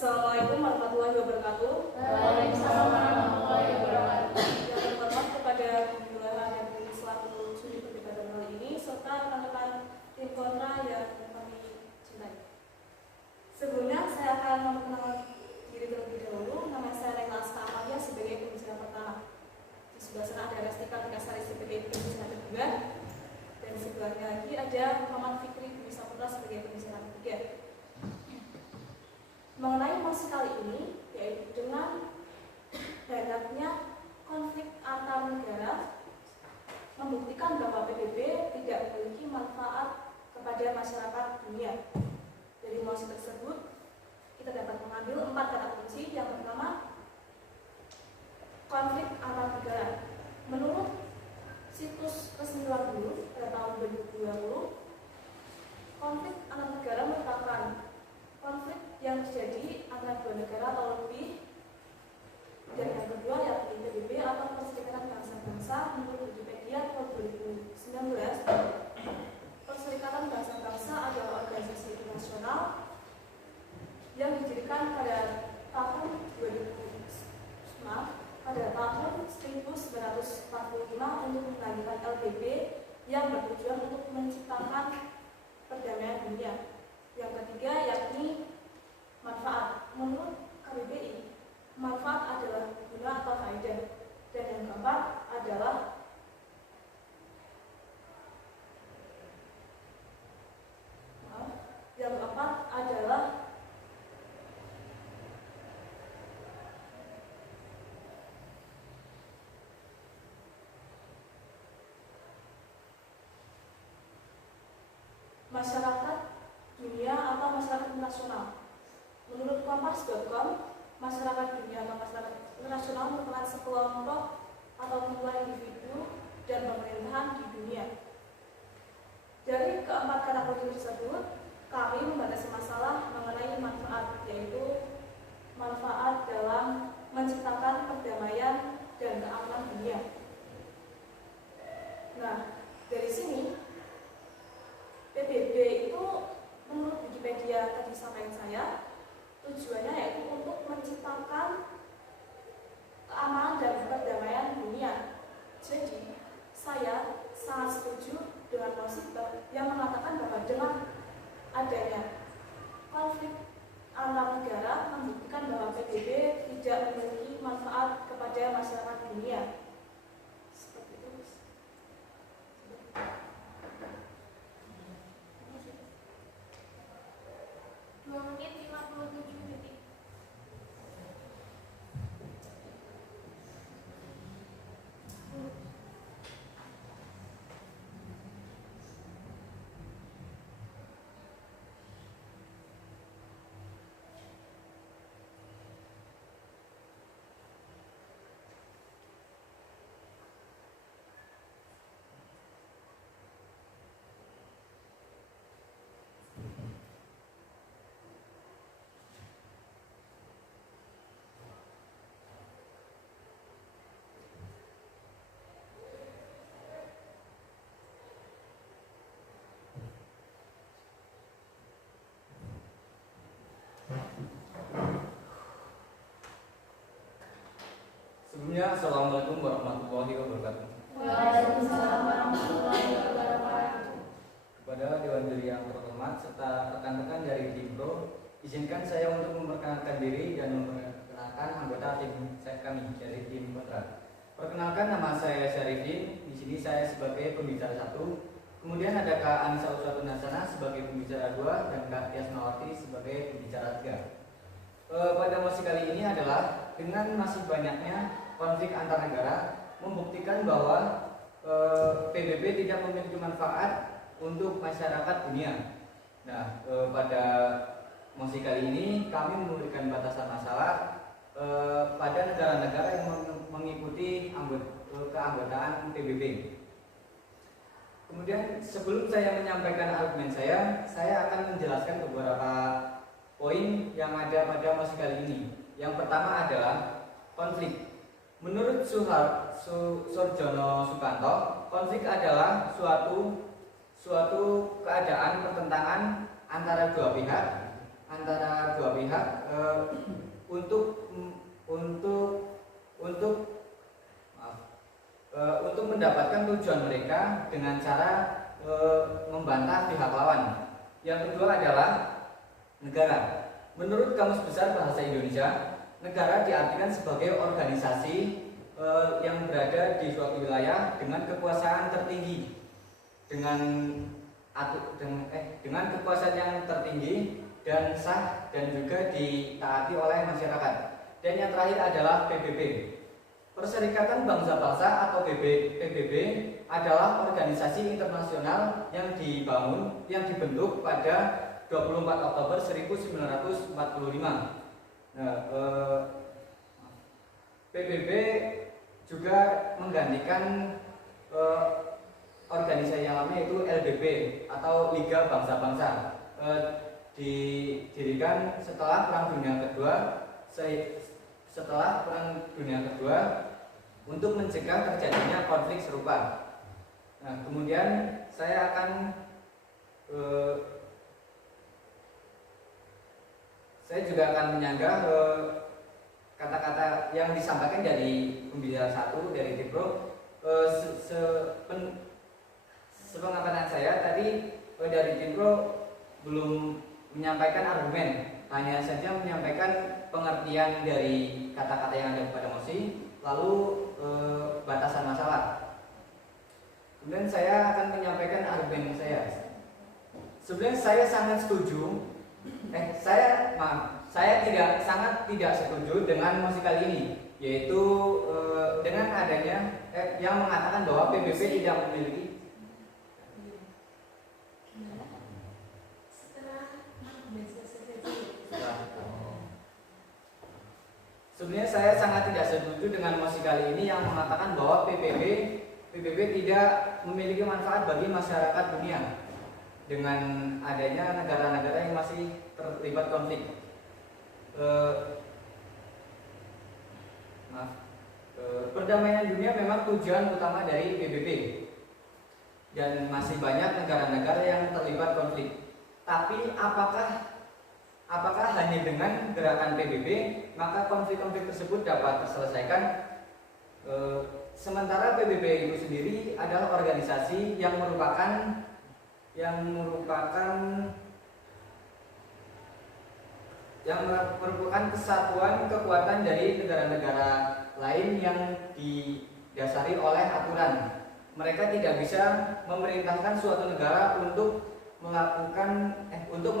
Assalamualaikum warahmatullahi wabarakatuh. Waalaikumsalam warahmatullahi wabarakatuh. Yang terhormat kepada Guru dan Tim selaku juri perdebatan kali ini serta rekan-rekan tim kontra yang kami cintai. Sebelumnya saya akan memperkenalkan diri terlebih dahulu. Nama saya Laila Astamalia sebagai pembicara pertama. Di sebelah sana ada Restika Tikasari sebagai pembicara kedua, dan di sebelahnya lagi ada Muhammad Fikri Dwi Saputra sebagai pembicara ketiga. Mengenai mosi kali ini, yaitu dengan banyaknya konflik antar negara membuktikan bahwa PBB tidak memiliki manfaat kepada masyarakat dunia. Dari mosi tersebut, kita dapat mengambil 4 kata kunci. Yang pertama, konflik antar negara. Menurut situs resmi luar dulu pada tahun 2020, konflik antar negara merupakan konflik yang terjadi antara dua negara atau lebih, dan yang kedua yakni PBB atau Perserikatan Bangsa-Bangsa. Menurut Wikipedia tahun 2019, Perserikatan Bangsa-Bangsa adalah organisasi internasional yang didirikan pada tahun 1945 untuk melanjutkan LPB yang bertujuan untuk menciptakan perdamaian dunia. Yang ketiga yakni manfaat. Menurut KBBI, manfaat adalah guna atau faedah. Dan yang keempat adalah masyarakat dunia atau masyarakat internasional. Menurut kompas.com, masyarakat dunia atau masyarakat internasional merupakan sekelompok atau kumpulan individu dan pemerintahan di dunia. Dari keempat kata kunci tersebut, kami membatasi masalah mengenai manfaat, yaitu manfaat dalam menciptakan perdamaian dan keamanan dunia. Nah, dari sini PBB itu menurut Wikipedia tadi sampaikan saya, tujuannya yaitu untuk menciptakan keamanan dan perdamaian dunia. Jadi, saya sangat setuju dengan mosi yang mengatakan bahwa dengan adanya konflik antar negara membuktikan bahwa PBB tidak memiliki manfaat kepada masyarakat dunia. Seperti itu. 2 menit 57 detik. Sebelumnya, Assalamualaikum warahmatullahi wabarakatuh. Waalaikumsalam warahmatullahi wabarakatuh. Kepada Dewan Juri yang terhormat serta rekan-rekan dari tim Pro, izinkan saya untuk memperkenalkan diri dan memperkenalkan anggota tim kami dari tim Kontra. Perkenalkan, nama saya Syarifin. Di sini saya sebagai pembicara 1. Kemudian ada Kak Anissa Uswatun Hasanah sebagai pembicara 2 dan Kak Tias Nawati sebagai pembicara 3. Pada mosi kali ini adalah dengan masih banyaknya konflik antar negara membuktikan bahwa PBB tidak memiliki manfaat untuk masyarakat dunia. Nah, pada mosi kali ini kami memberikan batasan masalah pada negara-negara yang mengikuti keanggotaan PBB. Kemudian sebelum saya menyampaikan argumen saya akan menjelaskan beberapa poin yang ada pada mosi kali ini. Yang pertama adalah konflik. Menurut Surjono Sukanto, konflik adalah suatu keadaan pertentangan antara dua pihak pihak untuk untuk mendapatkan tujuan mereka dengan cara membantah pihak lawan. Yang kedua adalah negara. Menurut Kamus Besar Bahasa Indonesia, negara diartikan sebagai organisasi yang berada di suatu wilayah dengan kekuasaan tertinggi, dengan kekuasaan yang tertinggi dan sah dan juga ditaati oleh masyarakat. Dan yang terakhir adalah PBB. Perserikatan Bangsa-Bangsa atau PBB adalah organisasi internasional yang dibentuk pada 24 Oktober 1945. Nah, PBB juga menggantikan organisasi yang lainnya, yaitu LBB atau Liga Bangsa-Bangsa, didirikan setelah Perang Dunia Kedua untuk mencegah terjadinya konflik serupa. Nah, kemudian saya juga akan menyanggah kata-kata yang disampaikan dari pembicara 1 dari Tipro. Sepengetahuan saya tadi dari Tipro belum menyampaikan argumen, hanya saja menyampaikan pengertian dari kata-kata yang ada pada mosi, lalu batasan masalah. Kemudian saya akan menyampaikan argumen saya. Sebenarnya saya sangat setuju. Saya sangat tidak setuju dengan mosi kali ini, yaitu dengan adanya yang mengatakan bahwa PBB tidak memiliki. Sebenarnya saya sangat tidak setuju dengan mosi kali ini yang mengatakan bahwa PBB tidak memiliki manfaat bagi masyarakat dunia dengan adanya negara-negara yang masih terlibat konflik. Perdamaian dunia memang tujuan utama dari PBB dan masih banyak negara-negara yang terlibat konflik. Tapi apakah hanya dengan gerakan PBB maka konflik-konflik tersebut dapat terselesaikan? Sementara PBB itu sendiri adalah organisasi yang merupakan kesatuan kekuatan dari negara-negara lain yang didasari oleh aturan. Mereka tidak bisa memerintahkan suatu negara untuk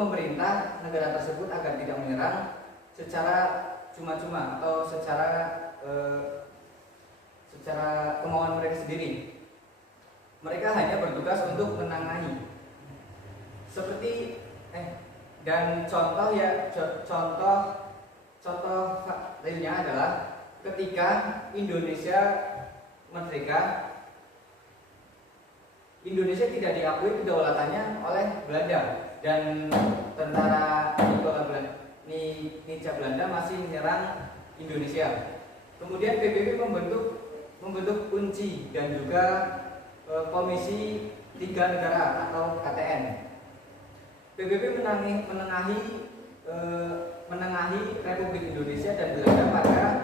memerintah negara tersebut agar tidak menyerang secara cuma-cuma atau secara kemauan mereka sendiri. Mereka hanya bertugas untuk menangani. Dan contoh lainnya adalah ketika Indonesia merdeka, Indonesia tidak diakui kedaulatannya oleh Belanda dan tentara Ninja Belanda masih menyerang Indonesia. Kemudian PBB membentuk kunci dan juga Komisi 3 Negara atau KTN. PBB menengahi Republik Indonesia dan Belanda pada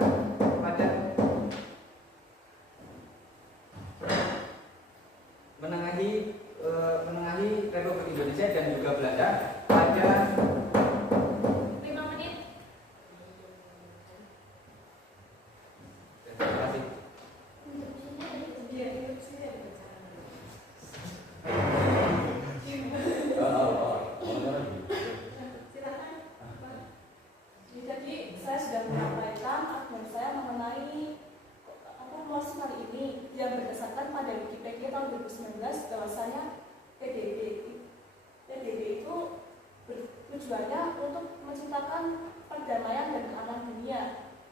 menengahi Republik Indonesia dan juga Belanda pada 5 menit. Jadi saya sudah menyampaikan argumen saya mengenai akumulasi kali ini yang berdasarkan pada Wikipedia tahun 2019 bahwasanya PBB itu tujuannya untuk menciptakan perdamaian dan keamanan dunia.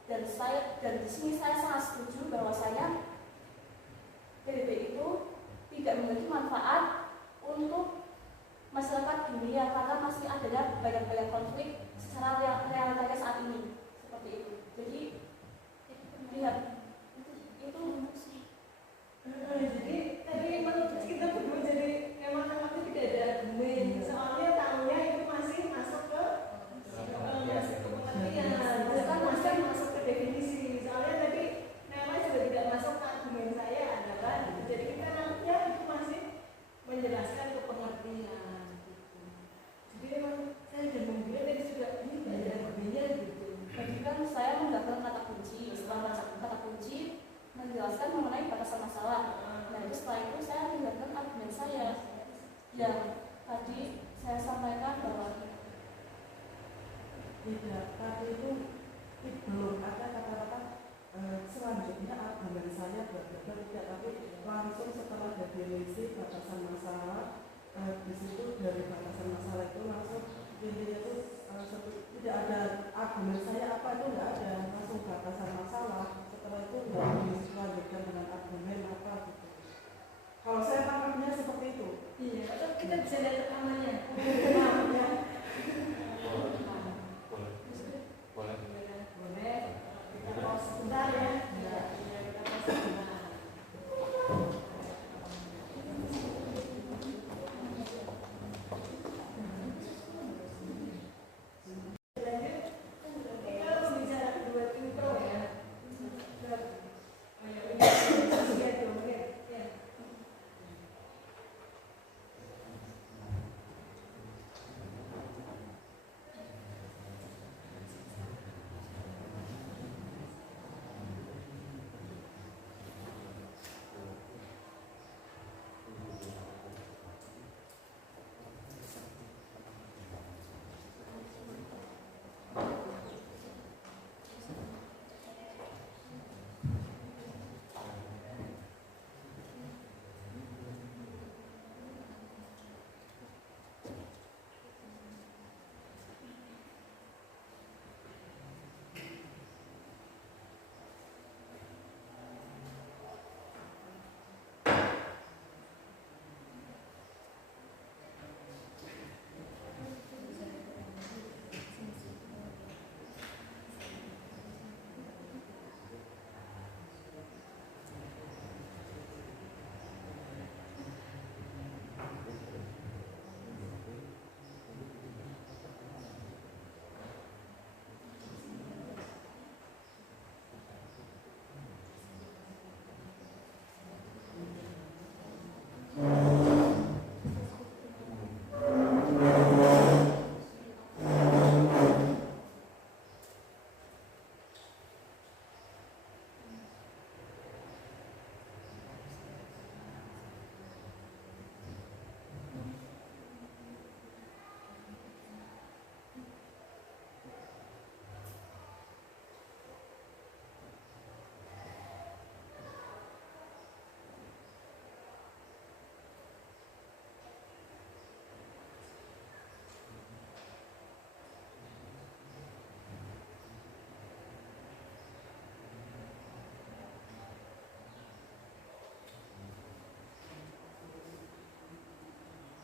Dan di sini saya sangat setuju bahwasanya PBB itu tidak memiliki manfaat untuk masyarakat dunia karena masih ada banyak konflik secara realitanya saat ini seperti itu. Jadi lihat itu jadi tadi menurut kita berdua jadi memang tidak ada argumen soalnya tahunya itu masih masuk ke tidak tadi itu belum ada kata-kata selanjutnya argumen saya berbeda tidak, tapi langsung setelah definisi batasan masalah di situ dari batasan masalah itu langsung intinya itu tidak ada argumen saya apa itu nggak ada, langsung batasan masalah, setelah itu nggak dilanjutkan dengan argumen apa gitu. Kalau saya tangkapnya seperti itu. Iya, atau kita bisa lihat rekamannya. Boleh. Kita pause sebentar ya. Iya, kita pause sebentar.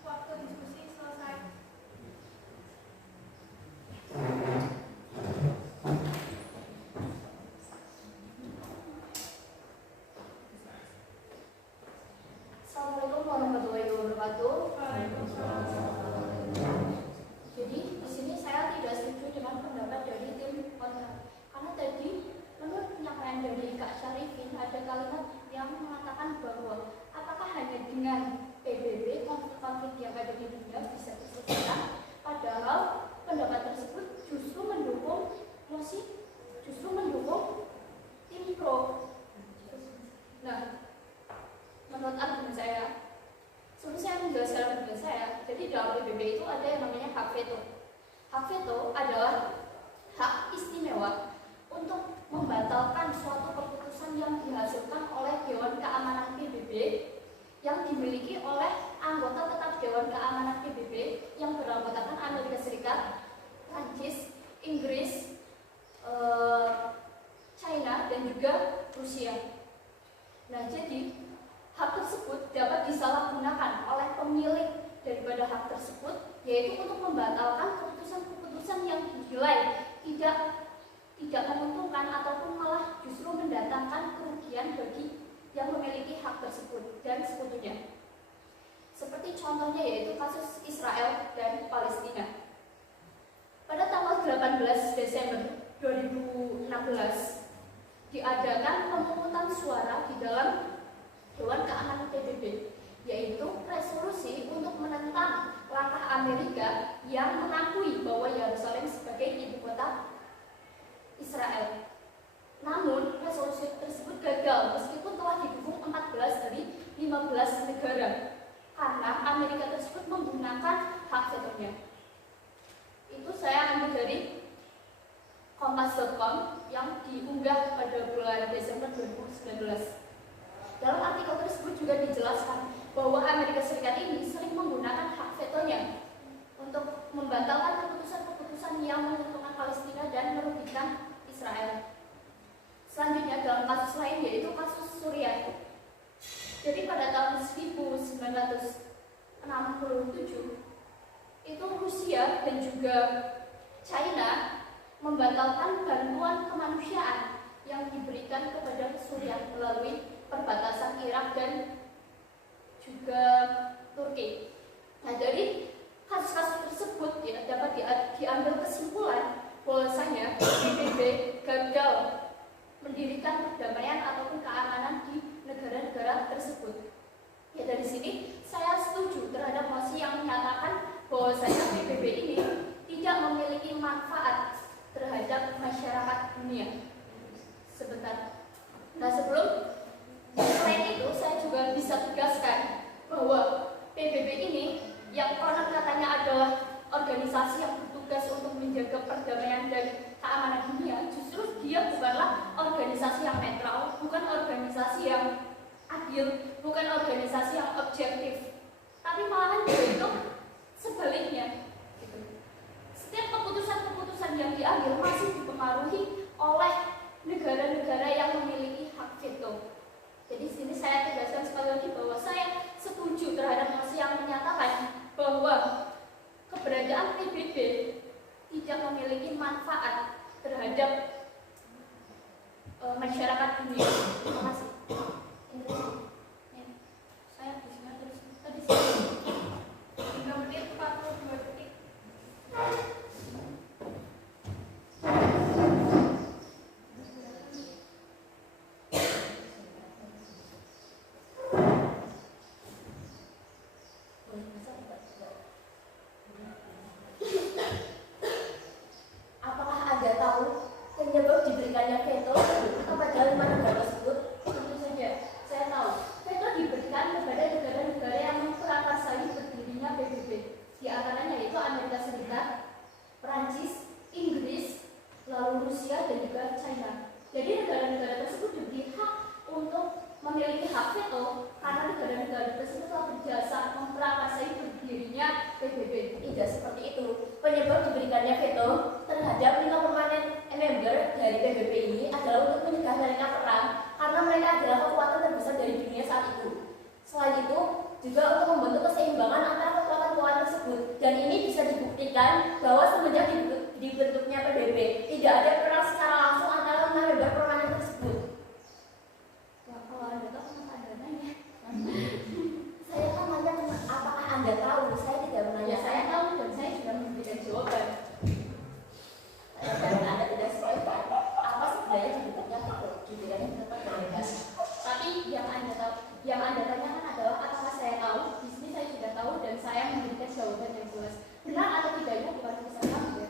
Waktu diskusi selesai. Assalamualaikum warahmatullahi wabarakatuh. Jadi di sini saya tidak setuju dengan pendapat dari tim kontra. Karena tadi menurut penyampaian dari Kak Syarifin ada kalimat yang mengatakan bahwa apakah hanya dengan PBB konflik-konflik yang ada di dunia bisa diselesaikan, padahal pendapat tersebut justru mendukung tim pro. Nah, menurut argumen saya, sebelum saya menjelaskan argumen saya, jadi dalam PBB itu ada yang namanya hak veto. Hak veto adalah hak istimewa untuk membatalkan suatu keputusan yang dihasilkan oleh Dewan Keamanan PBB yang dimiliki oleh anggota tetap Dewan Keamanan PBB yang beranggotakan Amerika Serikat, Prancis, Inggris, China, dan juga Rusia. Nah, jadi hak tersebut dapat disalahgunakan oleh pemilik daripada hak tersebut, yaitu untuk membatalkan keputusan-keputusan yang dinilai tidak menguntungkan ataupun malah justru mendatangkan kerugian bagi yang memiliki hak tersebut dan sekutunya. Seperti contohnya yaitu kasus Israel dan Palestina. Pada tanggal 18 Desember 2016 diadakan pemungutan suara di dalam Dewan Keamanan PBB, yaitu resolusi untuk menentang langkah Amerika yang mengakui bahwa Yerusalem sebagai ibu kota Israel. Namun, resolusi tersebut gagal meskipun telah didukung 14 dari 15 negara karena Amerika tersebut menggunakan hak vetonya. Itu saya ambil dari kompas.com yang diunggah pada bulan Desember 2019. Dalam artikel tersebut juga dijelaskan bahwa Amerika Serikat ini sering menggunakan hak vetonya untuk membatalkan keputusan-keputusan yang menguntungkan Palestina dan merugikan Israel. Selanjutnya dalam kasus lain yaitu kasus Suriah. Jadi pada tahun 1967 itu Rusia dan juga China membatalkan bantuan kemanusiaan yang diberikan kepada Suriah melalui perbatasan Irak dan juga Turki. Nah, dari kasus-kasus tersebut ya, dapat diambil kesimpulan bahwasanya PBB gagal mendirikan perdamaian ataupun keamanan di negara-negara tersebut. Ya, dari sini saya setuju terhadap mosi yang menyatakan bahwasanya PBB ini tidak memiliki manfaat terhadap masyarakat dunia. Sebentar. Nah, selain itu saya juga bisa tegaskan bahwa PBB ini yang konon katanya adalah organisasi yang bertugas untuk menjaga perdamaian dan keamanan dunia, justru dia bukanlah organisasi yang netral, bukan organisasi yang adil, bukan organisasi yang objektif, tapi malahan dia itu sebaliknya. Setiap keputusan-keputusan yang diambil masih dipengaruhi oleh negara-negara yang memiliki hak veto. Jadi di sini saya tegaskan sekali lagi bahwa saya setuju terhadap mosi yang menyatakan bahwa keberadaan PBB tidak memiliki manfaat terhadap masyarakat dunia. Terima kasih. Saya di sini terus tadi 3 menit 42 detik. Apakah Anda tahu penyebab diberikannya veto kepada 5 negara tersebut? Tentu saja, saya tahu. Veto diberikan kepada negara-negara yang memprakarsai berdirinya PBB. Di antaranya yaitu Amerika Serikat, Perancis, Inggris, lalu Rusia dan juga China. Jadi negara-negara tersebut diberi hak untuk memiliki hak veto karena negara-negara tersebut telah berjasa memprakarsai berdirinya PBB. Tidak seperti itu. Penyebab diberikannya veto terhadap 5 permanen member dari PBB ini adalah untuk mencegah mereka perang karena mereka adalah kekuatan terbesar dari dunia saat itu. Selain itu, juga untuk membentuk keseimbangan antara kekuatan-kekuatan tersebut. Dan ini bisa dibuktikan bahwa semenjak dibentuknya PBB tidak ada perang secara langsung antara 5 member permanen tersebut. Wah, kalau Anda tahu kenapa Anda nanya? Saya kan nanya apakah Anda tahu? Saya tidak menanya. Saya tahu dan saya sudah memberikan jawaban. Dan Anda tidak sesuai apa sebenarnya dibentuknya diberikannya kepada. Tapi yang Anda tanyakan adalah apakah saya tahu? Di sini saya sudah tahu dan saya memberikan jawaban yang jelas. Benar atau tidaknya bukan urusan kami ya.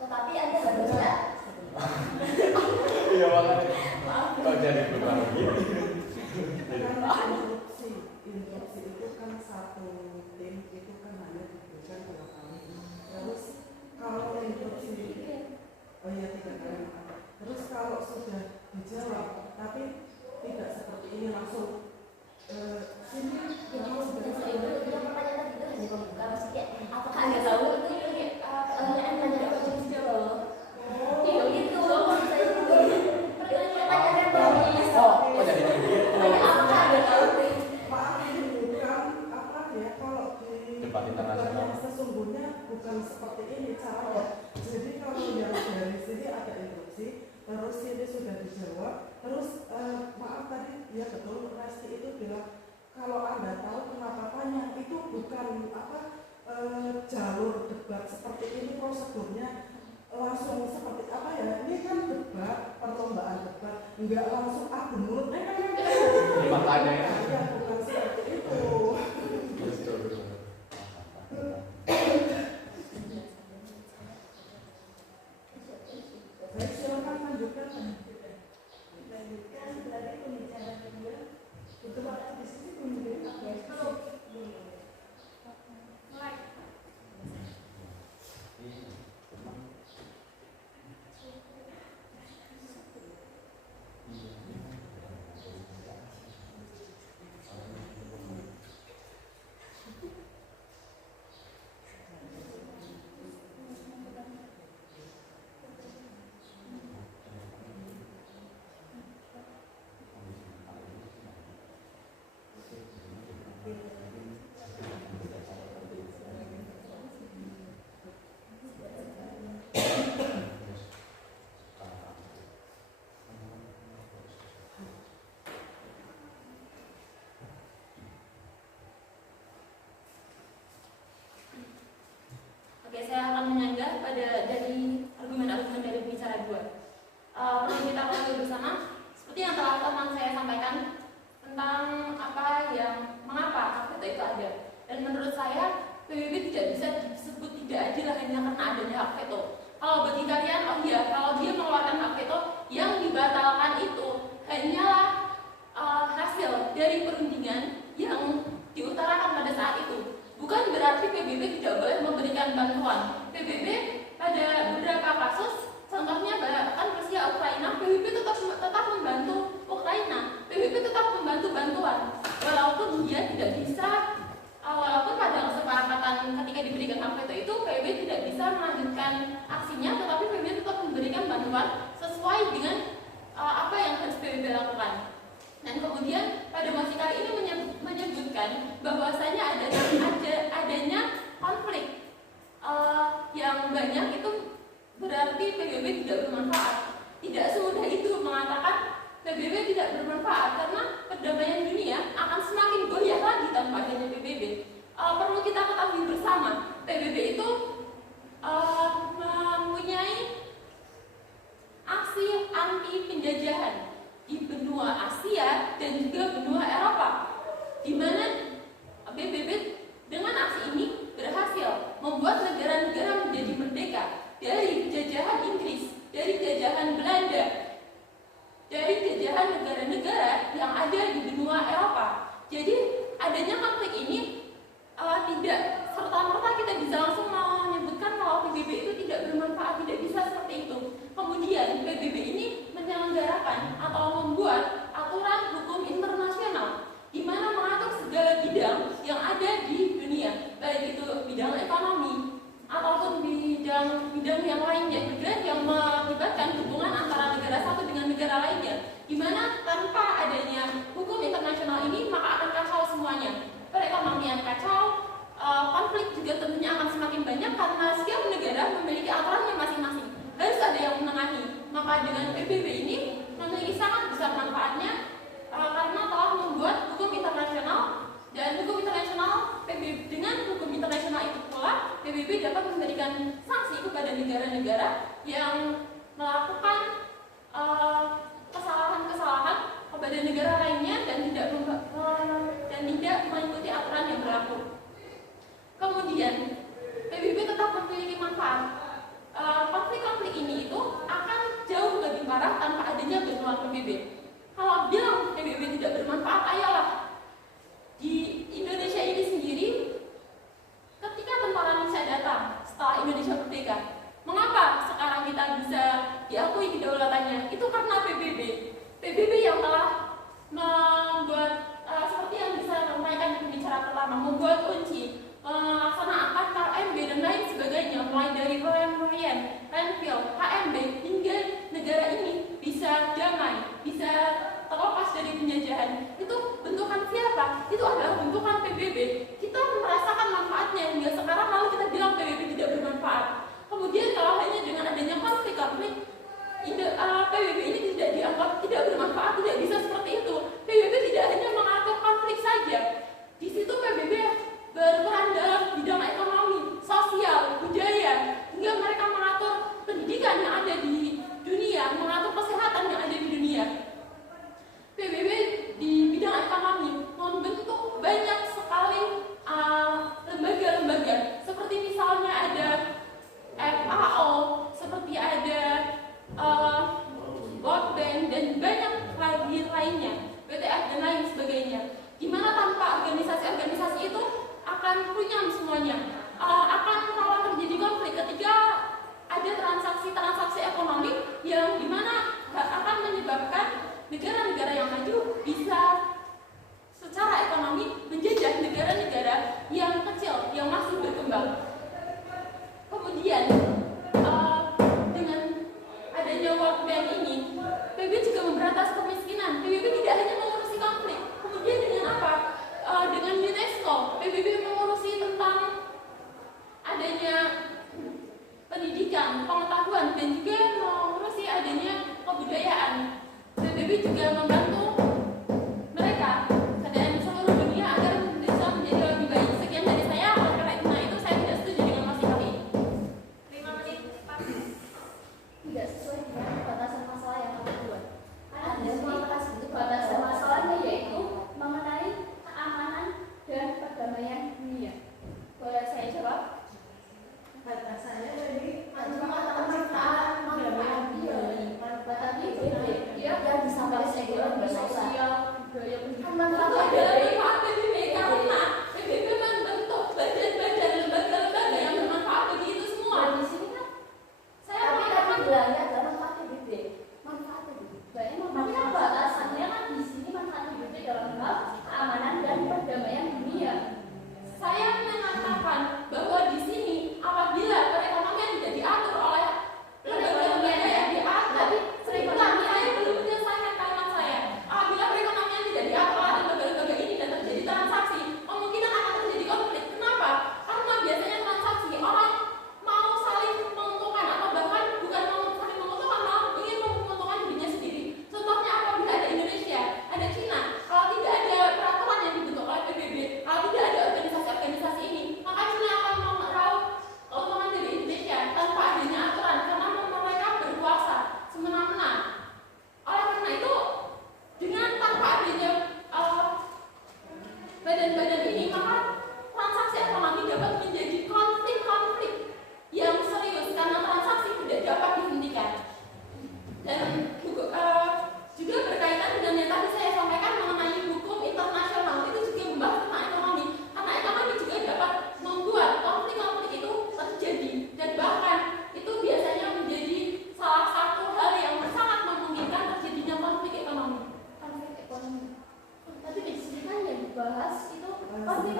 Tetapi Anda harusnya. Iya makanya. Kok jadi beban gitu? Instruksi itu kan satu tim itu kan hanya diberikan 2 kali. Terus kalau instruksi oh ya 3 kali. Terus kalau sudah dijawab tapi tidak seperti ini langsung sini Jadi sebenarnya pertanyaan tadi itu hanya pembuka, maksudnya apakah Anda tahu itu pertanyaan gitu loh. Tidak gitu loh, maksud saya itu pertanyaan bagus. Oh jadi gitu. Apakah Anda tahu? maaf ini bukan apa ya kalau di Debat internasional. yang sesungguhnya bukan seperti ini caranya. Jadi kalau yang dari sini ada instruksi, terus ini sudah dijawab, terus maaf tadi ya betul Resti itu bilang kalau Anda tahu kenapa tanya itu bukan apa jalur debat seperti ini prosedurnya langsung seperti apa ya ini kan debat perlombaan debat nggak langsung adu mulut Makanya ya. ya bukan seperti itu. Betul. Baik, silakan lanjutkan. Dilanjutkan berarti pembicaraan kedua. Betul di sini kemudian Mulai. Dan menurut saya PBB tidak bisa disebut tidak adil hanya karena adanya hak veto. Kalau bagi kalian, oh iya, kalau dia mengeluarkan hak veto, yang dibatalkan itu hanyalah hasil dari perundingan yang diutarakan pada saat itu. Bukan berarti PBB tidak boleh memberikan bantuan. PBB pada beberapa kasus, contohnya bahkan Rusia Ukraina, PBB tetap membantu Ukraina. PBB tetap membantu bantuan, walaupun dia tidak bisa, walaupun pada kesepakatan ketika diberikan hak veto itu PBB tidak bisa melanjutkan aksinya, tetapi PBB tetap memberikan bantuan sesuai dengan apa yang harus PBB lakukan. Dan kemudian pada mosi kali ini menyebutkan bahwasanya adanya konflik yang banyak itu berarti PBB tidak bermanfaat. Tidak semudah itu mengatakan PBB tidak bermanfaat, karena perdamaian dunia akan semakin goyah lagi tanpa adanya PBB. Perlu kita ketahui bersama, PBB itu mempunyai aksi anti penjajahan di benua Asia dan juga benua Eropa, di mana PBB dengan aksi ini berhasil membuat negara-negara menjadi merdeka dari jajahan Inggris, dari jajahan Belanda, dari jajahan negara-negara yang ada di benua Eropa. Jadi adanya konflik ini tidak serta-merta kita bisa langsung menyebutkan kalau PBB itu tidak bermanfaat, tidak bisa seperti itu. Kemudian PBB ini menyelenggarakan atau membuat aturan hukum internasional di mana mengatur segala bidang yang ada di dunia, baik itu bidang ekonomi ataupun bidang yang lainnya juga yang melibatkan hubungan antara negara satu dengan negara lainnya, di mana tanpa adanya hukum internasional ini maka akan kacau semuanya. Perekonomian kacau, konflik juga tentunya akan semakin banyak karena setiap negara memiliki aturannya masing-masing. Harus ada yang menengahi. Maka dengan PBB ini memiliki sangat besar manfaatnya karena telah membuat hukum internasional, dan hukum internasional dengan hukum internasional itu pula PBB dapat memberikan sanksi kepada negara-negara yang melakukan kesalahan-kesalahan kepada negara lainnya dan tidak mengikuti aturan yang berlaku. Kemudian PBB tetap memiliki manfaat. Konflik-konflik ini itu akan jauh lebih parah tanpa adanya bantuan PBB. Kalau bilang PBB tidak bermanfaat, ayolah. Di Indonesia ini sendiri, ketika tentara Indonesia datang setelah Indonesia merdeka, mengapa sekarang kita bisa diakui kedaulatannya? Itu karena PBB. PBB yang telah membuat seperti yang bisa disampaikan di pembicara pertama, membuat kunci, melaksanakan KMB dan lain sebagainya, mulai dari Royan, Renville, KMB hingga negara ini bisa damai, bisa terlepas dari penjajahan. Itu bentukan siapa? Itu adalah bentukan PBB. Kita merasakan manfaatnya hingga sekarang, lalu kita bilang PBB tidak bermanfaat. Kemudian kalau hanya dengan adanya konflik, PBB ini tidak dianggap tidak bermanfaat, tidak bisa seperti itu. PBB tidak hanya mengatur konflik saja. Di situ PBB berperan dalam bidang ekonomi, sosial, budaya, hingga mereka mengatur pendidikan yang ada di dunia, mengatur kesehatan yang ada di dunia. PBB di bidang ekonomi membentuk banyak sekali lembaga-lembaga, seperti misalnya ada FAO, seperti ada World Bank dan banyak lagi lainnya, WTF dan lain sebagainya. Dimana tanpa organisasi-organisasi itu akan runyam semuanya, akan rawan terjadi konflik ketika ada transaksi-transaksi ekonomi yang dimana akan menyebabkan negara-negara yang maju bisa secara ekonomi menjajah negara-negara yang kecil yang masih berkembang. Kemudian dengan adanya World Bank ini, PBB juga memberantas kemiskinan. PBB tidak hanya mengurusi konflik. Kemudian dengan apa? Dengan UNESCO, PBB mengurusi tentang adanya pendidikan, pengetahuan, dan juga mengurusi adanya kebudayaan. PBB juga membantu mereka dan seluruh dunia agar bisa menjadi lebih baik. Sekian dari saya. Oleh karena itu saya tidak setuju dengan mosi kali ini. 5 menit, Pak. Tidak sesuai dengan batasan masalah yang kami buat. Ada batasan masalahnya yaitu mengenai keamanan dan perdamaian dunia. bilangnya adalah manfaat PBB. Manfaat PBB. Tapi kan batasannya kan di sini manfaat PBB dalam hal keamanan dan perdamaian dunia. Saya mengatakan bahwa di sini apabila perekonomian tidak diatur oleh lembaga-lembaga yang diatur, Tapi sebentar, saya belum menyelesaikan kalimat saya. Apabila perekonomian tidak diatur oleh lembaga-lembaga ini dan terjadi transaksi, kemungkinan akan terjadi konflik. Kenapa? Karena biasanya transaksi orang mau saling menguntungkan atau bahkan bukan mau saling menguntungkan, malah ingin menguntungkan dirinya sendiri. Contohnya apabila ada Indonesia, ada Cina, kalau tidak ada peraturan yang dibentuk oleh PBB, kalau tidak ada organisasi ini, maka Cina akan meraup keuntungan dari Indonesia tanpa adanya aturan karena mereka berkuasa semena-mena. Oleh karena itu, dengan tanpa adanya badan-badan ini, maka transaksi ekonomi dapat menjadi konflik-konflik yang serius karena transaksi tidak dapat dihentikan. Dan juga berkaitan dengan yang tadi saya sampaikan mengenai hukum internasional, itu juga membahas tentang ekonomi, karena ekonomi juga dapat membuat konflik-konflik itu terjadi, dan bahkan itu biasanya menjadi salah satu hal yang sangat memungkinkan terjadinya konflik ekonomi. Konflik ekonomi. Tapi di sini kan yang dibahas itu konflik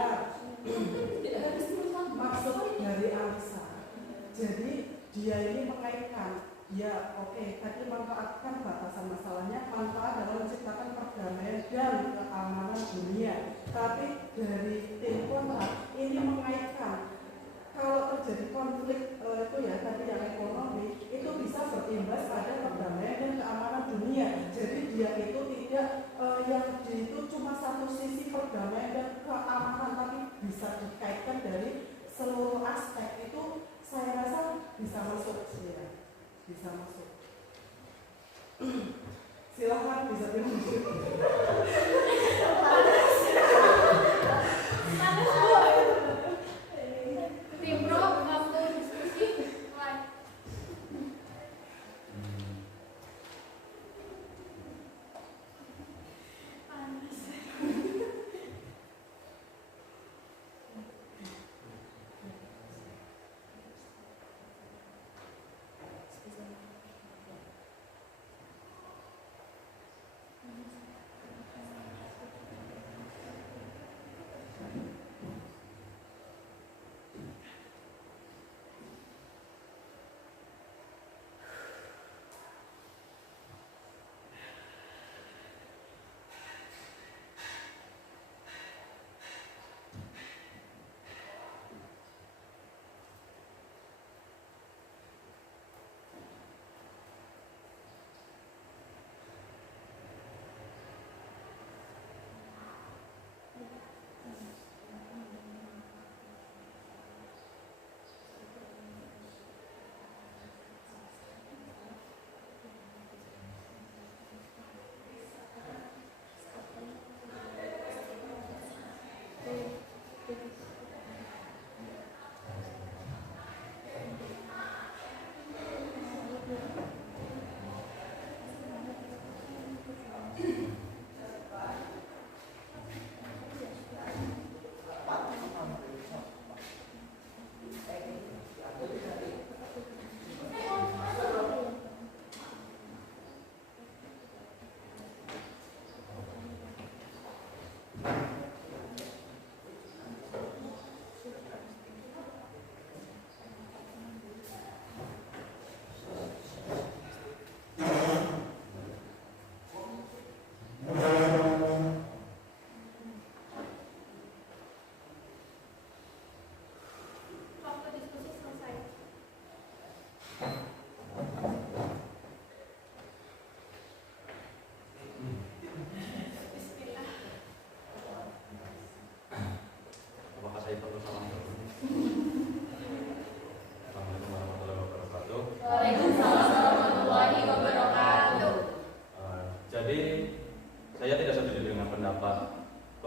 Tidak harus maksud dari Alisa. Jadi dia ini mengaitkan, ya oke, tadi manfaatkan batasan masalahnya, manfaat dalam menciptakan perdamaian dan keamanan dunia. Tapi dari tim kontrak ini mengaitkan kalau terjadi konflik itu ya tadi yang ekonomi itu bisa berimbas pada perdamaian dan keamanan dunia. Jadi dia itu tidak yang itu cuma satu sisi perdamaian dan keamanan, tapi bisa dikaitkan dari seluruh aspek. Itu saya rasa bisa masuk sih ya, bisa masuk. Silahkan bisa dilanjut. Tim Pro waktu diskusi mulai.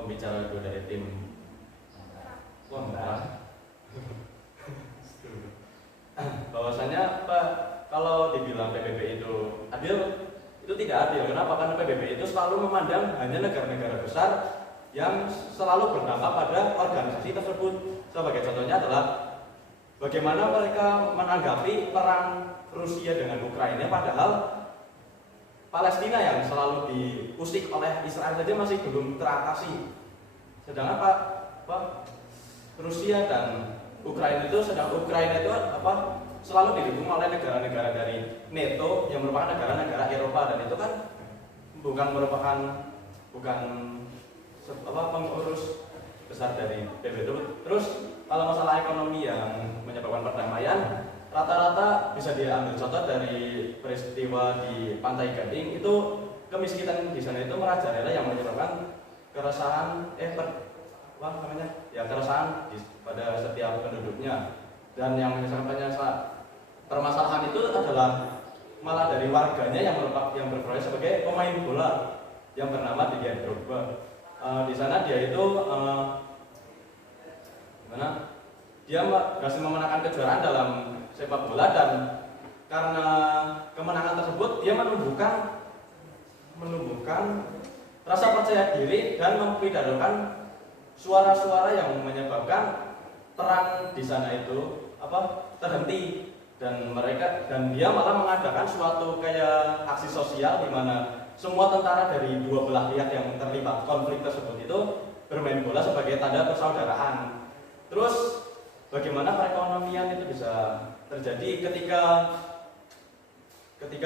pembicara dua dari tim kontra bahwasanya Pak, kalau dibilang PBB itu adil, itu tidak adil. Kenapa? Karena PBB itu selalu memandang hanya negara-negara besar yang selalu berdampak pada organisasi tersebut. Sebagai contohnya adalah bagaimana mereka menanggapi perang Rusia dengan Ukraina, padahal Palestina yang selalu diusik oleh Israel saja masih belum teratasi. Sedangkan Rusia dan Ukraina itu selalu didukung oleh negara-negara dari NATO yang merupakan negara-negara Eropa, dan itu kan bukan pengurus besar dari PBB. Terus kalau masalah ekonomi yang menyebabkan perdamaian, rata-rata bisa diambil contoh dari peristiwa di Pantai Gading. Itu kemiskinan di sana itu merajalela yang menyebabkan keresahan keresahan pada setiap penduduknya. Dan yang menyebabkan permasalahan itu adalah malah dari warganya yang berprofesi sebagai pemain bola yang bernama Didier Drogba. Di sana dia itu dia berhasil memenangkan kejuaraan dalam sepak bola, dan karena kemenangan tersebut dia menumbuhkan rasa percaya diri dan mempidanakan suara-suara yang menyebabkan perang di sana itu terhenti, dan dia malah mengadakan suatu kayak aksi sosial di mana semua tentara dari dua belah pihak yang terlibat konflik tersebut itu bermain bola sebagai tanda persaudaraan. Terus bagaimana perekonomian itu bisa terjadi ketika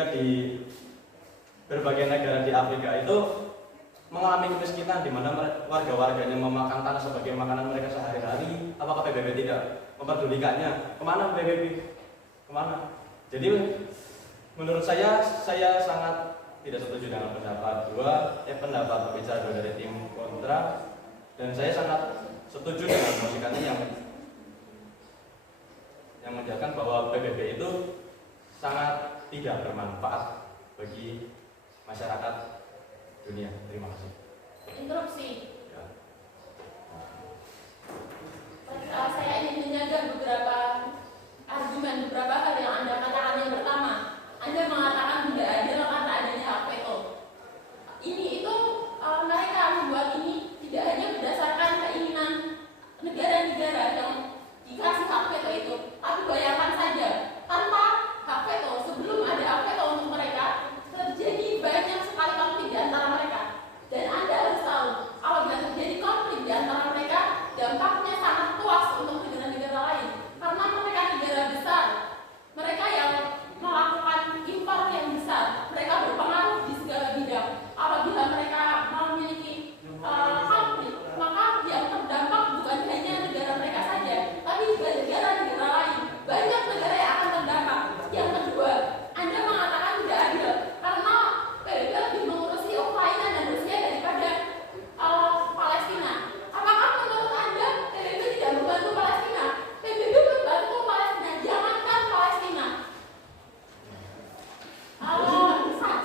di berbagai negara di Afrika itu mengalami kemiskinan, di mana warga-warganya memakan tanah sebagai makanan mereka sehari-hari. Apakah PBB tidak memperdulikannya? Kemana PBB? Kemana? Jadi menurut saya sangat tidak setuju dengan pendapat pembicara dari tim kontra, dan saya sangat setuju dengan masukannya yang menjelaskan bahwa PBB itu sangat tidak bermanfaat bagi masyarakat dunia. Terima kasih. Interupsi. Saya ingin menjaga beberapa argumen, beberapa hal yang Anda katakan. Yang pertama, Anda mengatakan tidak adil karena adanya hak veto. Mereka membuat ini tidak hanya berdasarkan keinginan negara-negara yang dikasih hak veto itu, tapi bayangkan saja, tanpa hak veto, sebelum ada hak veto untuk mereka, terjadi banyak sekali konflik di antara mereka. Dan Anda harus tahu, apabila terjadi konflik di antara mereka, dampaknya sangat luas untuk negara-negara lain. Karena mereka negara besar, mereka yang melakukan impor yang besar, mereka berpengaruh di segala bidang. Apabila mereka memiliki konflik, maka yang terdampak bukan hanya negara mereka saja, tapi juga negara-negara lain. Banyak negara yang akan terdampak. Yang kedua, Anda mengatakan tidak adil karena PBB lebih mengurusi Ukraina dan Rusia daripada Palestina. Apakah menurut Anda PBB tidak membantu Palestina? PBB membantu Palestina, jangankan Palestina.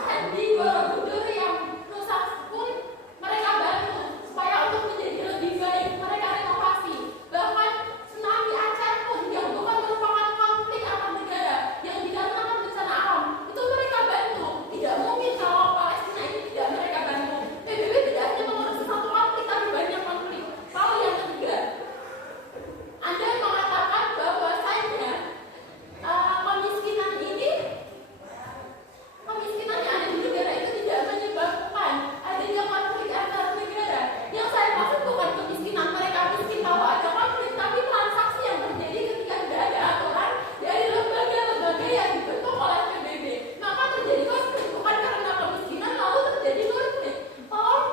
Candi Borobudur yang rusak pun mereka bantu supaya untuk menjadi lebih baik, mereka renovasi. Bahkan tsunami Aceh pun yang bukan merupakan konflik antar negara yang dikarenakan bencana alam, itu mereka bantu. Tidak mungkin kalau Palestina ini tidak mereka bantu. PBB tidak hanya mengurusi satu konflik, tapi banyak konflik. Lalu yang ketiga, Anda mengatakan bahwasanya kemiskinan yang ada di negara itu tidak menyebabkan adanya konflik antar negara. Yang saya maksud bukan kemiskinan mereka miskin kalau ada konflik, tapi transaksi yang terjadi ketika tidak ada aturan dari lembaga-lembaga yang dibentuk oleh PBB. Maka terjadi konflik bukan karena kemiskinan lalu terjadi konflik. Tolong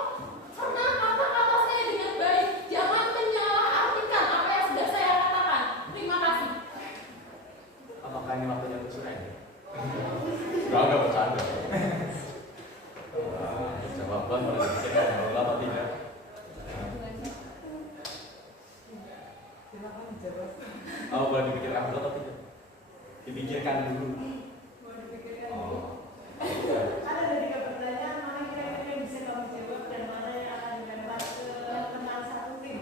karena kata-kata saya dengan baik, jangan menyalahartikan apa yang sudah saya katakan. Terima kasih. Apakah ini waktunya untuk surai? Enggak bercanda. Jawaban boleh dipikirkan atau tidak? Silakan dijawab. Boleh dipikirkan dulu atau tidak? Dipikirkan dulu. Ada dari pertanyaan mana kira-kira yang bisa kamu jawab dan mana yang akan dilempar ke teman satu tim?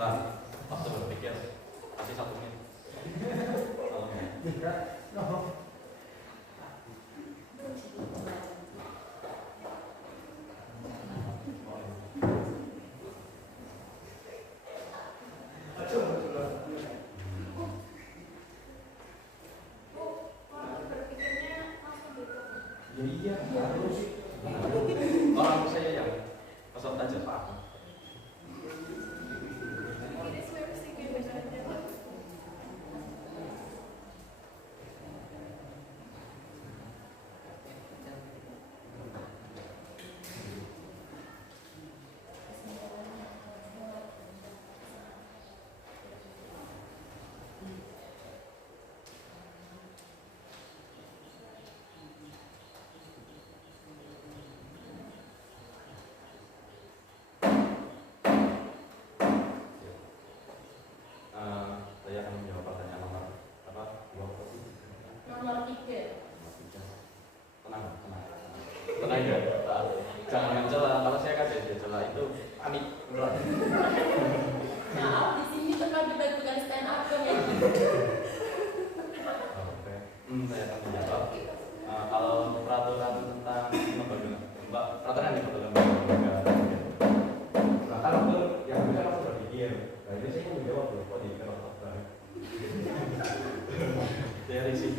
Lah, waktu berpikir kasih 1 menit. Iya, harus. Orang saya yang peserta jasa. Saya akan menjawab pertanyaan nomor apa? 2 apa sih? Nomor 3. Tenang ya. Jangan mencela. Kalau saya kasih dia celah itu panik. Maaf, di sini tetap kita bukan stand up ya. Oke. Saya akan menjawab. Kalau peraturan tentang lembaga, peraturan yang dibuat lembaga. Bahkan waktu yang bisa langsung berpikir. Nah ini saya mau menjawab loh. Kok di kertas banget. Saya risih.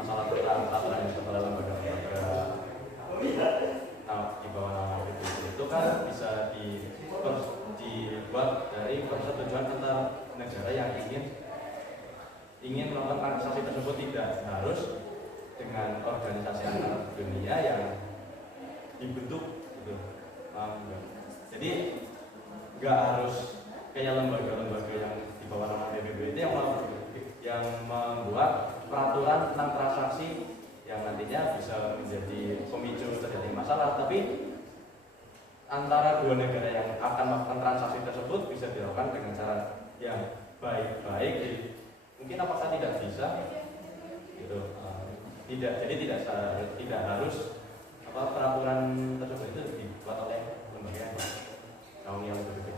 Masalah tentang peraturan yang dibuat oleh lembaga di bawah nama itu kan bisa dibuat dari persetujuan antar negara yang ingin melakukan transaksi tersebut, tidak harus dengan organisasi antar dunia yang dibentuk gitu. Jadi nggak harus kayak lembaga-lembaga yang di bawah nama PBB itu yang membuat peraturan tentang transaksi yang nantinya bisa menjadi pemicu terjadi masalah, tapi antara dua negara yang akan melakukan transaksi tersebut bisa dilakukan dengan cara yang baik-baik. Mungkin apakah tidak bisa? Gitu. Jadi tidak harus peraturan tersebut itu dibuat oleh lembaga kaum yang berbeda.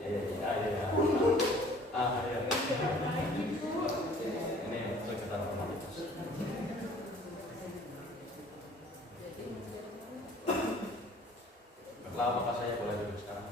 Ya. Ini sekitar formalitas. Apakah saya boleh duduk sekarang?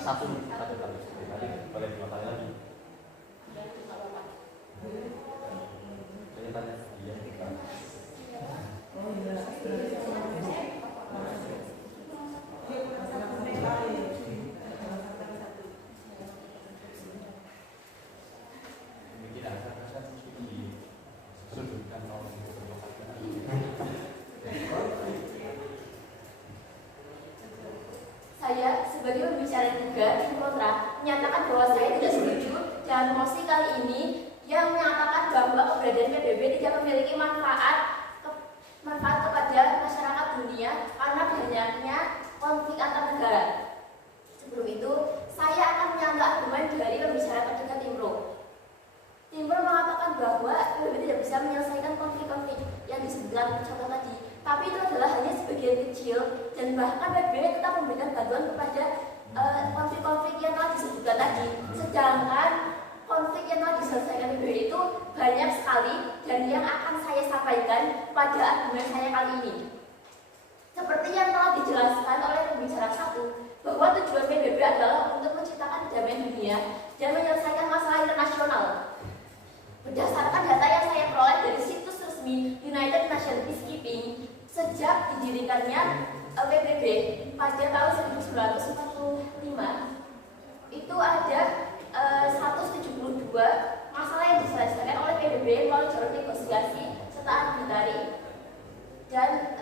Satu kali. Boleh 2 kali lagi. Saya tanya dia. Mungkin ada rasa disudutkan oleh Saya sebagai pembicara juga tim kontra menyatakan bahwa saya tidak setuju dengan mosi kali ini yang menyatakan bahwa keberadaan PBB tidak memiliki manfaat kepada masyarakat dunia karena banyaknya konflik antar negara. Sebelum itu, saya akan menyanggah argumen dari pembicara ketiga Timbro. Timbro mengatakan bahwa PBB tidak bisa menyelesaikan konflik-konflik yang disebutkan contoh tadi, tapi itu adalah hanya sebagian kecil dan bahkan PBB tetap memberikan bantuan kepada konflik-konflik yang telah disebutkan tadi. Sedangkan konflik yang telah diselesaikan PBB itu banyak sekali dan yang akan saya sampaikan pada argumen saya kali ini. Seperti yang telah dijelaskan oleh pembicara 1, bahwa tujuan PBB adalah untuk menciptakan kedamaian dunia dan menyelesaikan masalah internasional. didirikannya PBB pada tahun 1945 itu ada 172 masalah yang diselesaikan oleh PBB melalui jalur negosiasi serta arbitrari dan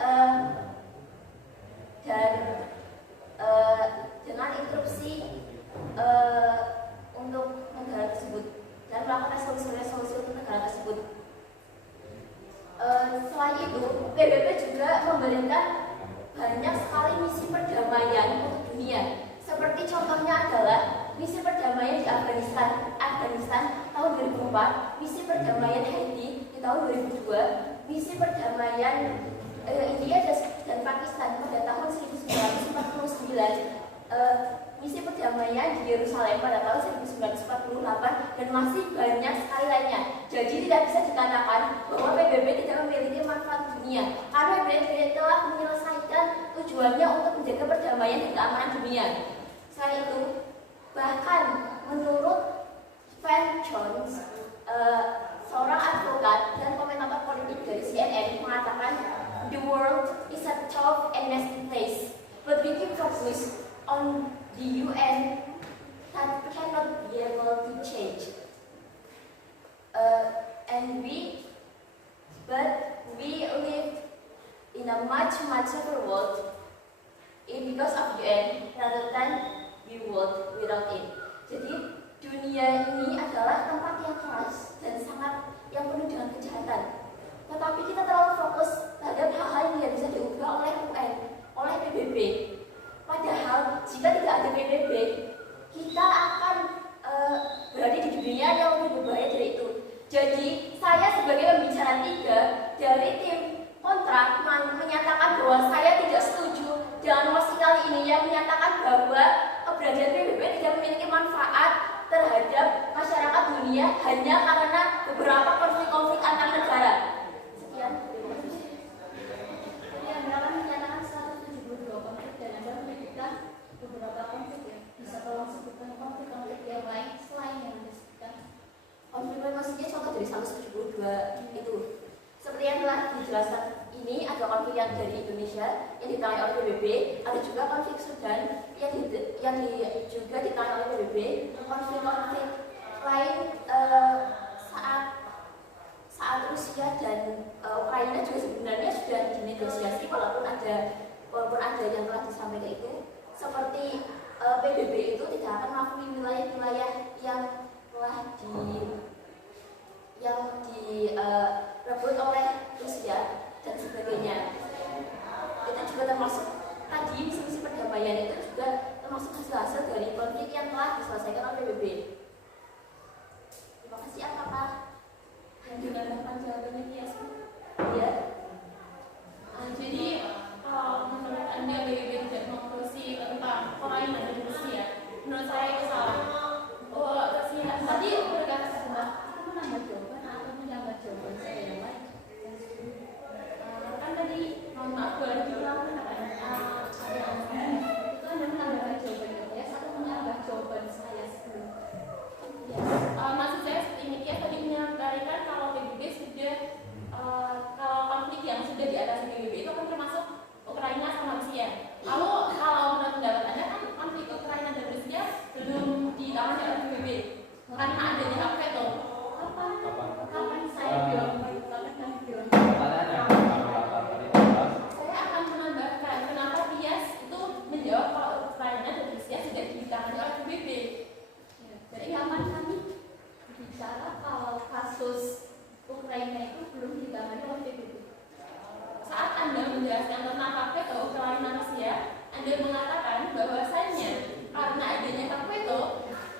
dengan instruksi untuk negara tersebut dan melakukan resolusi untuk negara tersebut. Selain itu, PBB juga memberikan banyak sekali misi perdamaian untuk dunia. Seperti contohnya adalah misi perdamaian di Afghanistan tahun 2004, misi perdamaian Haiti di tahun 2002, misi perdamaian India dan Pakistan pada tahun 1949, misi perdamaian di Yerusalem pada tahun 1948, dan masih banyak sekali lainnya. Jadi tidak bisa dikatakan bahwa PBB tidak memiliki manfaat dunia, karena PBB telah menyelesaikan tujuannya untuk menjaga perdamaian dan keamanan dunia. Selain itu, bahkan menurut Van Jones, seorang advokat dan komentator politik dari CNN, mengatakan the world is a tough and messy place, but we keep focus on the UN that cannot be able to change. But we live in a much tougher world because of UN rather than we world without it. Jadi dunia ini adalah tempat yang keras dan yang penuh dengan kejahatan. Tetapi kita terlalu fokus terhadap hal-hal yang tidak bisa diubah oleh UN, oleh PBB. Padahal jika tidak ada PBB, kita akan berada di dunia yang lebih berbahaya dari itu. Jadi saya sebagai pembicara 3 dari tim kontra menyatakan bahwa saya tidak setuju dengan mosi kali ini yang menyatakan bahwa keberadaan PBB tidak memiliki manfaat terhadap masyarakat dunia hanya karena beberapa konflik-konflik antar negara. Sekian. Jadi Anda akan menyatakan 172 konflik dan Anda menyebutkan beberapa konflik ya. Bisa tolong sebutkan konflik-konflik yang lain selain yang Anda sebutkan? Konflik maksudnya contoh dari 172 itu. Seperti yang telah dijelaskan ini ada konflik yang dari Indonesia yang ditangani oleh PBB, ada juga konflik Sudan yang juga ditangani oleh PBB, konflik-konflik lain saat Rusia dan Ukraina juga sebenarnya sudah dinegosiasi walaupun ada yang telah disampaikan itu, seperti PBB itu tidak akan mengakui wilayah-wilayah yang telah direbut oleh Rusia dan sebagainya. Itu juga termasuk tadi misi perdamaian itu juga termasuk hasil-hasil dari konflik yang telah diselesaikan oleh PBB. Terima kasih. Apakah yang dikatakan jawabannya yes? Iya. Jadi kalau menurut Anda PBB tidak mengurusi tentang Ukraina dan Rusia, menurut saya itu salah. Rusia tadi berkata bahwa Itu menambah jawaban atau menambah jawaban saya yang lain? kan tadi mohon maaf boleh diulang Itu Anda menambahkan jawaban yes atau menambah jawaban saya sebelum? maksud saya seperti ini, ya tadi menyampaikan kalau PBB sudah kalau konflik yang sudah diatasi PBB itu kan termasuk Ukraina sama Rusia. Lalu kalau menurut pendapat Anda kan konflik Ukraina dan Rusia belum ditangani oleh PBB karena adanya hak veto. Kapan saya bilang Saya akan menambahkan kenapa Pias itu menjawab kalau Ukraina dan Rusia sudah ditangani oleh PBB. Jadi kapan kami bicara kalau kasus Ukraina itu belum ditangani oleh PBB? Saat Anda menjelaskan tentang hak veto Ukraina Rusia, Anda mengatakan bahwasannya karena adanya hak veto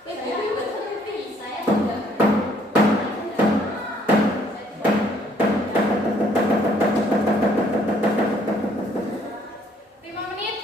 PBB berhenti. Saya tidak. 5 menit.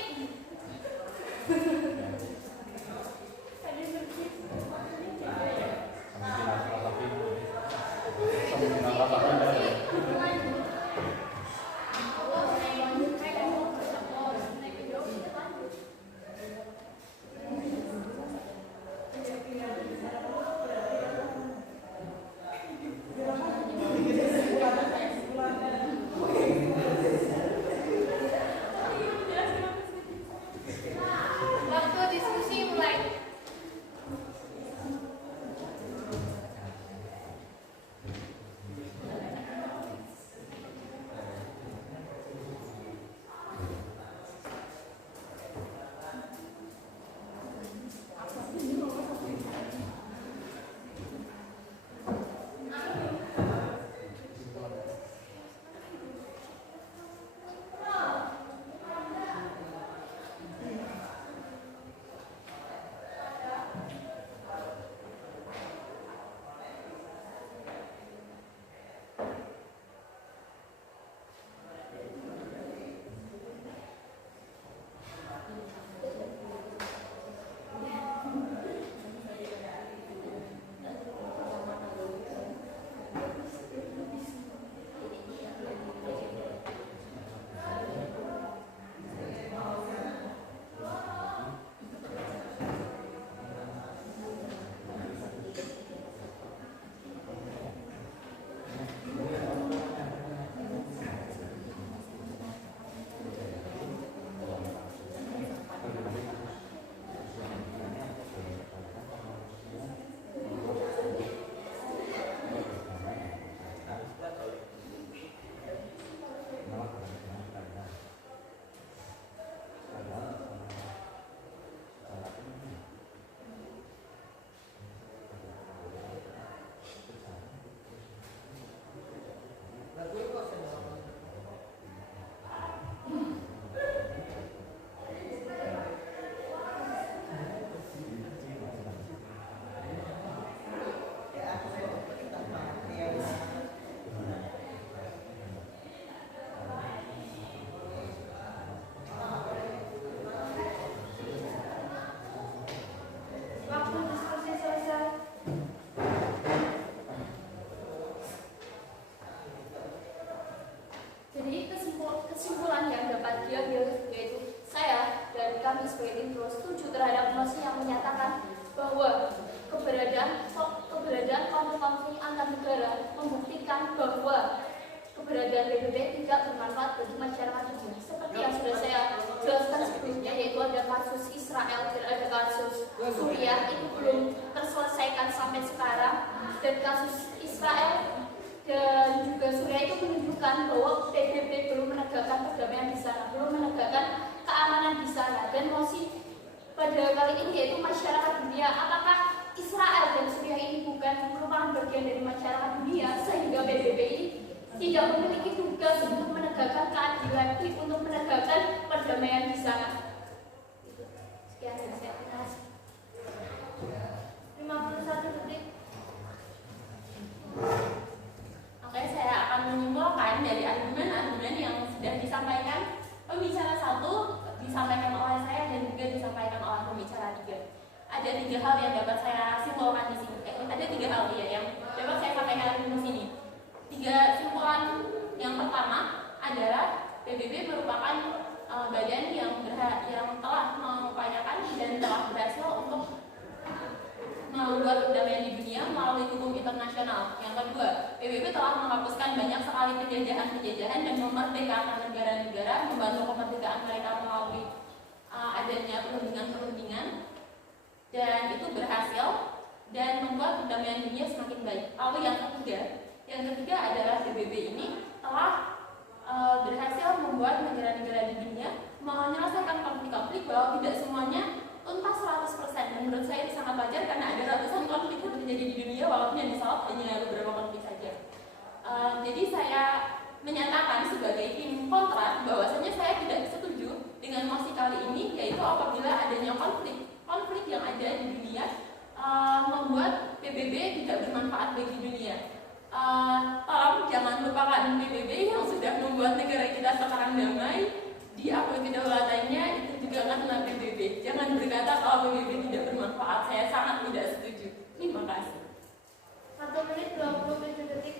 negara membuktikan bahwa keberadaan PBB tidak bermanfaat bagi masyarakat dunia. Seperti yang sudah saya jelaskan sebelumnya, yaitu ada kasus Israel dan ada kasus Suriah, itu belum terselesaikan sampai sekarang. Dan kasus Israel dan juga Suriah itu menunjukkan bahwa PBB belum menegakkan perdamaian di sana, belum menegakkan keamanan di sana. Dan masih pada kali ini yaitu masyarakat dunia, apakah Israel dan Suriah ini bukan merupakan bagian dari masyarakat dunia sehingga PBB ini tidak memiliki tugas untuk menegakkan keadilan, untuk menegakkan perdamaian di sana. Sekian dari saya. Terima kasih. 51 detik. Oke, saya akan menyimpulkan dari argumen-argumen yang sudah disampaikan pembicara 1, disampaikan oleh saya dan juga disampaikan oleh pembicara 3. Ada 3 hal yang dapat saya simpulkan di sini. Ada 3 hal ya yang dapat saya sampaikan di sini. 3 simpulan. Yang pertama adalah PBB merupakan badan yang telah mengupayakan dan telah berhasil untuk membuat perdamaian di dunia melalui hukum internasional. Yang kedua, PBB telah menghapuskan banyak sekali penjajahan-penjajahan dan memerdekakan negara-negara, membantu kemerdekaan mereka melalui adanya perundingan-perundingan, dan itu berhasil dan membuat perdamaian dunia semakin baik. Lalu yang ketiga adalah PBB ini telah berhasil membuat negara-negara di dunia menyelesaikan konflik-konflik, bahwa tidak semuanya tuntas 100%. Dan menurut saya itu sangat wajar karena ada ratusan konflik yang terjadi di dunia walaupun yang disorot hanya beberapa konflik saja. Jadi saya menyatakan sebagai tim kontra bahwasanya saya tidak setuju dengan mosi kali ini, yaitu apabila adanya konflik yang ada di dunia membuat PBB tidak bermanfaat bagi dunia. Tolong jangan lupakan PBB yang sudah membuat negara kita sekarang damai, diakui kedaulatannya, itu juga karena PBB. Jangan berkata kalau PBB tidak bermanfaat, saya sangat tidak setuju. Terima kasih. 1 menit 27 detik.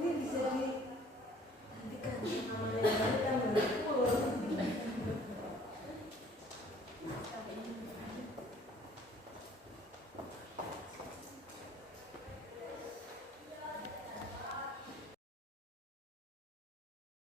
Ini bisa dihentikan.